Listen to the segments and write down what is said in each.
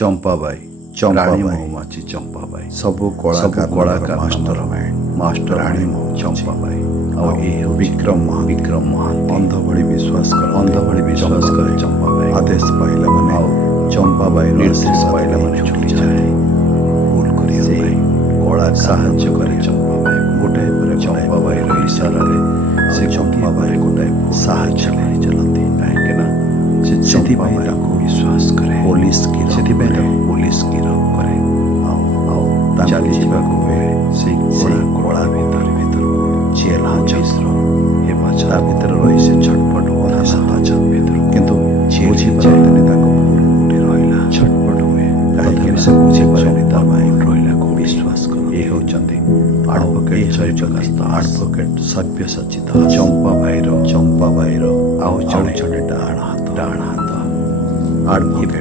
ଚମ୍ପାବାଇ ରାଣୀ ମହୁମାଛି ଚମ୍ପାବାଇ ସବୁ କଳାକାର ମାଷ୍ଟର ରାଣୀ ଚମ୍ପାବାଇ ଆଉ ଏ ବିକ୍ରମ ମହାନ୍ତି ଅନ୍ଧ ଭଳି ବିଶ୍ୱାସ କରେ ଚମ୍ପାବାଇ ଆଦେଶ ପାଇଲା ମାନେ ଆଉ ଚମ୍ପାବାଇ ନିର୍ଦ୍ଦେଶ ପାଇଲା ମାନେ ଛୁଟିଯାଏ ଭୁଲ କରିବା ପାଇଁ କଳା ସାହାଯ୍ୟ କରେ ଚମ୍ପାବାଇ ଗୋଟାଏ ପରେ ଚମ୍ପାବାଇର ଇଶାରାରେ ସେ ଚମ୍ପାବାଇ ଗୋଟାଏ ସାହାଯ୍ୟ କରି ଚାଲନ୍ତି କାହିଁକି ନା ସେ ସେଥିପାଇଁ ତାକୁ ବିଶ୍ୱାସ କରେ ସେଥିପାଇଁ ତାକୁ ପୋଲିସ ଗିରଫ କରେ ଆଉ ଚାଲିଯିବାକୁ ହୁଏ ସେଇ କଳା ଭିତରକୁ ଜେଲ ହାଜତର ହେଫାଜତ ତା ଭିତରେ ରହି ସେ ଛଟପଟ ହୁଏ ହାଜତ ଭିତରୁ କିନ୍ତୁ ବୁଝିପାରନ୍ତିନି ତାଙ୍କ ଭୁଲ କୋଉଠି ରହିଲା ଛଟପଟ ହୁଏ କାହିଁକି ସେ ବୁଝିପାରେନି ତା ଭାଇ ରହିଲା କୋଉ ବିଶ୍ୱାସ କର ଏ ହେଉଛନ୍ତି ଆଡଭୋକେଟ ସବ୍ୟସାଚିତ ଚମ୍ପାବାଇର ଆଉ ଜଣେ ଡାହାଣ ହାତ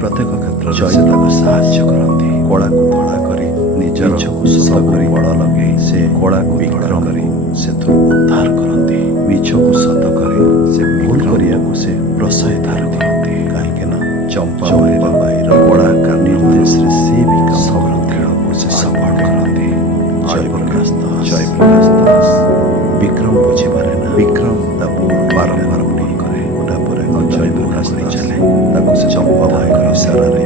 ପ୍ରତ୍ୟେକ କ୍ଷେତ୍ରରେ ସେ ତାକୁ ସାହାଯ୍ୟ କରନ୍ତି କଳାକୁ ଧଳା କରି ନିଜକୁ ସତ କରି ବଳ ଲଗେଇ ସେ କଳାକୁ ଧଳା କରି ସେଥିରୁ ଉଦ୍ଧାର କରନ୍ତି ମିଛକୁ ସତ କରି ସେ ଭୁଲ କରିବାକୁ ସେ ପ୍ରୋତ୍ସାହିତ କରନ୍ତି କାହିଁକି ନା ଚମ୍ପାବାଇର କଳାକାର ନିର୍ଦ୍ଦେଶରେ ସେ ବି ଖେଳକୁ ସେ ସଫଳ କରନ୍ତି। ଜୟପ୍ରକାଶ ଦାସ ବିକ୍ରମ ବୁଝିପାରେ ନା ବିକ୍ରମ ତା ବାରମ୍ବାର ଭୁଲ କରେ ଗୋଟା ପରେ ଜୟପ୍ରକାଶ ଚାଲେ ତାକୁ ସେ ଚମ୍ପାବାଇର ଇଶାରାରେ